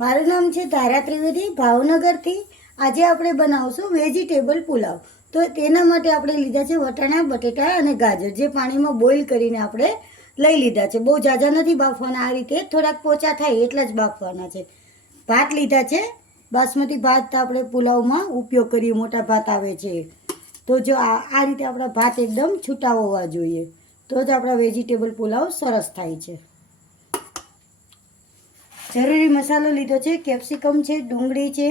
મારું નામ છે ધારા ત્રિવેદી, ભાવનગરથી. આજે આપણે બનાવશું વેજીટેબલ પુલાવ. તો તેના માટે આપણે લીધા છે વટાણા, બટેટા અને ગાજર, જે પાણીમાં બોઇલ કરીને આપણે લઈ લીધા છે. બહુ ઝાઝા નથી બાફવાના, આ રીતે થોડાક પોચા થાય એટલા જ બાફવાના છે. ભાત લીધા છે, બાસમતી ભાત આપણે પુલાવમાં ઉપયોગ કરીએ, મોટા ભાત આવે છે. તો જો આ રીતે આપણા ભાત એકદમ છૂટા હોવા જોઈએ, તો જ આપણા વેજીટેબલ પુલાવ સરસ થાય છે. જરૂરી મસાલો લીધો છે, કેપ્સિકમ છે, ડુંગળી છે,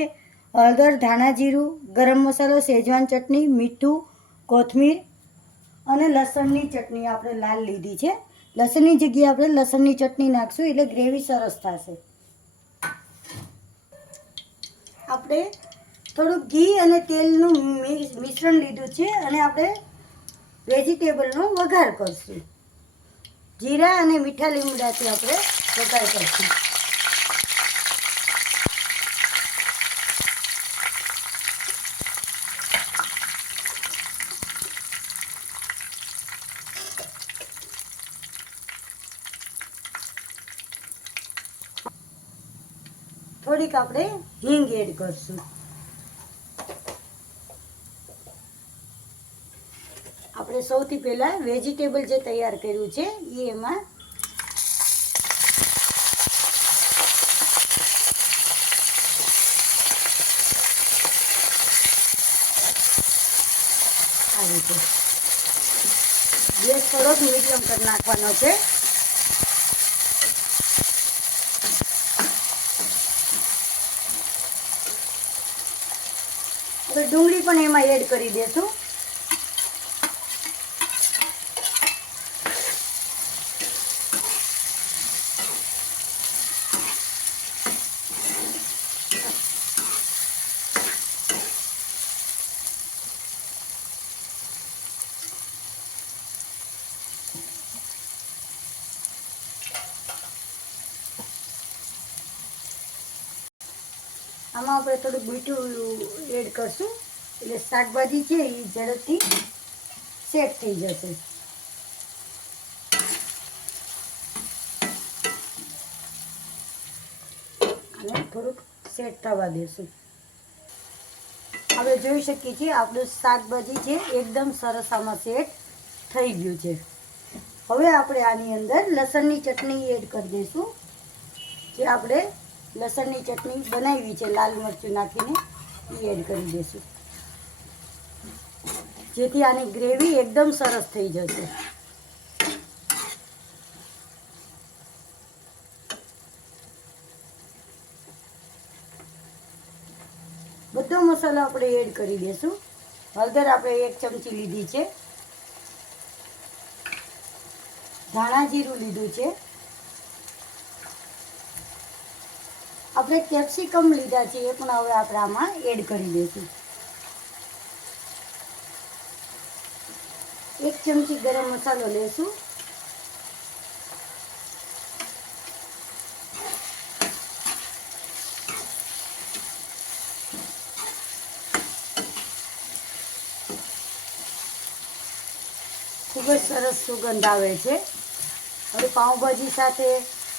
હળદર, ધાણા જીરું, ગરમ મસાલો, શેજવાન ચટણી, મીઠું, કોથમીર અને લસણની ચટણી આપણે લાલ લીધી છે. લસણની જગ્યાએ આપણે લસણની ચટણી નાખશું એટલે ગ્રેવી સરસ થશે. આપણે થોડુંક ઘી અને તેલનું મિશ્રણ લીધું છે અને આપણે વેજીટેબલનો વઘાર કરશું. જીરા અને મીઠા લીમડાથી આપણે વઘાર કરશું. થોડીક આપણે હિંગ એડ કરશું. આપણે સૌથી પહેલા વેજીટેબલ જે તૈયાર કર્યું છે એ એમાં આ રીતે ગેસ થોડોક મીડિયમ કરી નાખવાનો છે. હવે ડુંગળી પણ એમાં એડ કરી દેશું. આમાં આપણે થોડું મીઠું એડ કરશું એટલે શાકભાજી છે એ ઝડપથી સેટ થઈ જશે. અને થોડુંક સેટ થવા દેશું. હવે જોઈ શકીએ છીએ આપણું શાકભાજી છે એકદમ સરસ આમાં સેટ થઈ ગયું છે. હવે આપણે આની અંદર લસણની ચટણી એડ કરી દઈશું. જે આપણે લસણની ચટણી બનાવી છે લાલ મરચું નાખીને એ એડ કરી દઈશું, જેથી આની ગ્રેવી એકદમ સરસ થઈ જશે. બધો મસાલો આપણે એડ કરી દઈશું. હળદર આપણે 1 ચમચી લીધી છે, ધાણા જીરું લીધું છે, આપણે કેપ્સિકમ લીધા છે એ પણ હવે આપણે આમાં એડ કરી દઈશું. 1 ચમચી ગરમ મસાલો લેશું. ખૂબ જ સરસ સુગંધ આવે છે. હવે પાઉંભાજી સાથે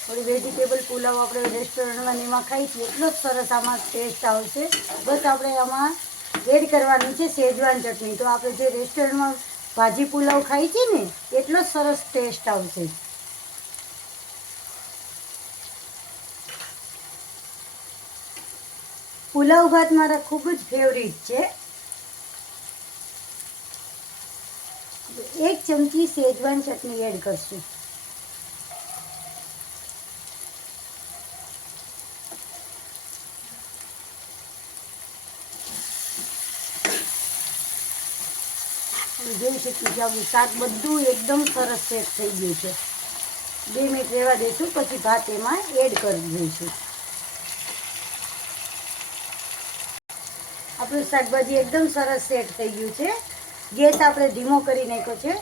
થોડી વેજીટેબલ પુલાવ આપણે રેસ્ટોરન્ટમાં એમાં ખાઈ છીએ એટલો જ સરસ આમાં ટેસ્ટ આવશે. બસ આપણે આમાં એડ કરવાની છે શેજવાન ચટણી. તો આપણે જે રેસ્ટોરન્ટમાં ભાજી પુલાવ ખાઈ છીએ ને એટલો જ સરસ ટેસ્ટ આવશે. પુલાવ ભાત મારા ખૂબ જ ફેવરિટ છે. 1 ચમચી શેજવાન ચટણી એડ કરશું. જોઈ શકીએ છીએ આપણું શાક બધું એકદમ સરસ સેટ થઈ ગયું છે. 2 મિનિટ રહેવા દઈશું, પછી ભાત એમાં એડ કરી દઈશું. આપણું શાકભાજી એકદમ સરસ સેટ થઈ ગયું છે. ગેસ આપણે ધીમો કરી નાખ્યો છે.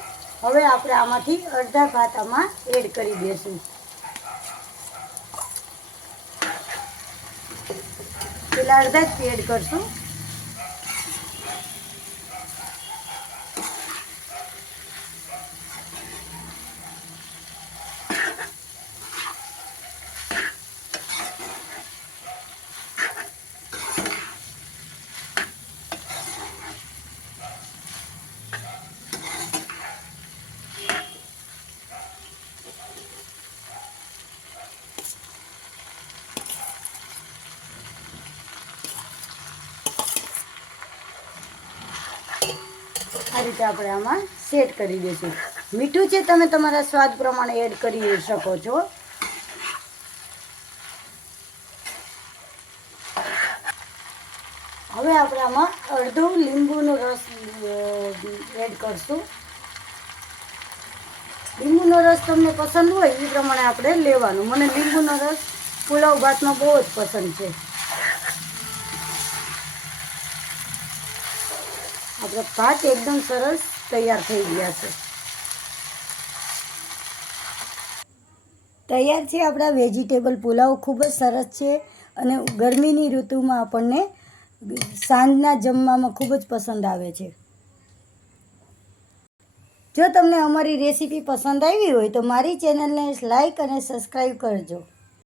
હવે આપણે આમાંથી અડધા ભાત આમાં એડ કરી દઈશું. પેલા અડધા જ એડ કરશું. રીતે આપણે આમાં સેટ કરી દઈશું. મીઠું છે તમે તમારા સ્વાદ પ્રમાણે એડ કરી શકો છો. હવે આપણે આમાં અડધો લીંબુનો રસ એડ કરશું. લીંબુનો રસ તમને પસંદ હોય એ પ્રમાણે આપણે લેવાનું. મને લીંબુનો રસ પુલાવ ભાતમાં બહુ જ પસંદ છે. આપણે ભાત એકદમ સરસ તૈયાર થઈ ગયા છે. તૈયાર છે આપણા વેજીટેબલ પુલાવ. ખૂબ જ સરસ છે અને ગરમીની ઋતુમાં આપણને સાંજના જમવામાં ખૂબ જ પસંદ આવે છે. જો તમને અમારી રેસીપી પસંદ આવી હોય તો મારી ચેનલને લાઈક અને સબસ્ક્રાઈબ કરજો.